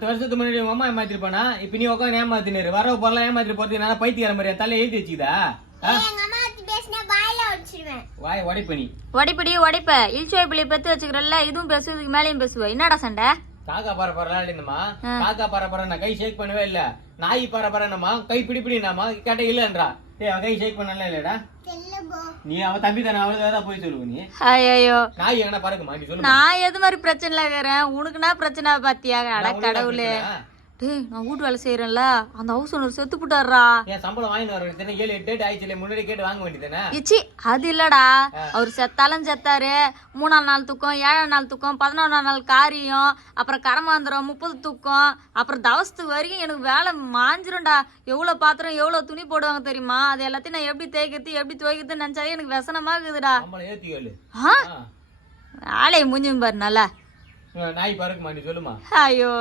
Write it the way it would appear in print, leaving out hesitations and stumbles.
10 வருஷத்துக்கு முன்னாடி உங்க அம்மா ஏமாத்திருப்பானா இப்ப நீ உட்காந்து ஏமாத்தினாரு வரவு போறலாம் ஏமாத்திட்டு போறது என்னால பைத்தியார மாதிரி தலை எழுதி வச்சுதா வாய் உடைப்ப நீ உடைப்ப இல்சோய் பிள்ளை பெத்து வச்சுக்கிறல்ல இதுவும் பேசுவதுக்கு மேலேயும் பேசுவ என்னடா சண்டை காக்கா பரப்பறா இல்லம்மா காக்கா பரப்பற நான் கை ஷேக் பண்ணவே இல்ல நாய் பரப்பறனம்மா கை பிடிப்பிடினாமா கேட்ட இல்லன்றா டேய் அவ கை ஷேக் பண்ணல இல்லடா நீ அவ தம்பி தான அவளுக்கு போய் சொல்லுவ நீ ஐயோ நாய் எங்கனா பறக்குமா நீ சொல்லு நான் எது மாதிரி பிரச்சனைல இருக்கறேன் உனக்குனா பிரச்சனை பாத்தியா அட கடவுளே டேய் நான் வீட்டு வேலை செய்யறேன்ல அந்த ஹவுஸ் ஓனர் செத்து போட்டாருடா ஏன் சம்பளம் வாங்கி வர வேண்டியதானே 7-8 டேட் ஆயிடுச்சுல முன்னாடி கேட்டு வாங்க வேண்டியதானே இச்சி அது இல்லடா அவர் செத்தாலும் செத்தாரு 3ஆம் நாள் தூக்கம் 7ஆம் நாள் தூக்கம் 11ஆம் நாள் காரியம் அப்புறம் கரமாந்திரம் 30 தூக்கம் அப்புறம் தவசத்துக்கு வரைக்கும் எனக்கு வேலை மாஞ்சிரும்டா எவ்வளவு பாத்திரம் எவ்வளவு துணி போடுவாங்க தெரியுமா அது எல்லாத்தையும் நான் எப்படி தேய்க்கிறது எப்படி துவைக்கிறது நினைச்சாலே எனக்கு व्यसனமா இருக்குதுடா சம்பளம் ஏத்தி கேளு ஆளை மூஞ்சும் பாரு நல்லா நாய் பறக்குமா நீ சொல்லுமா ஐயோ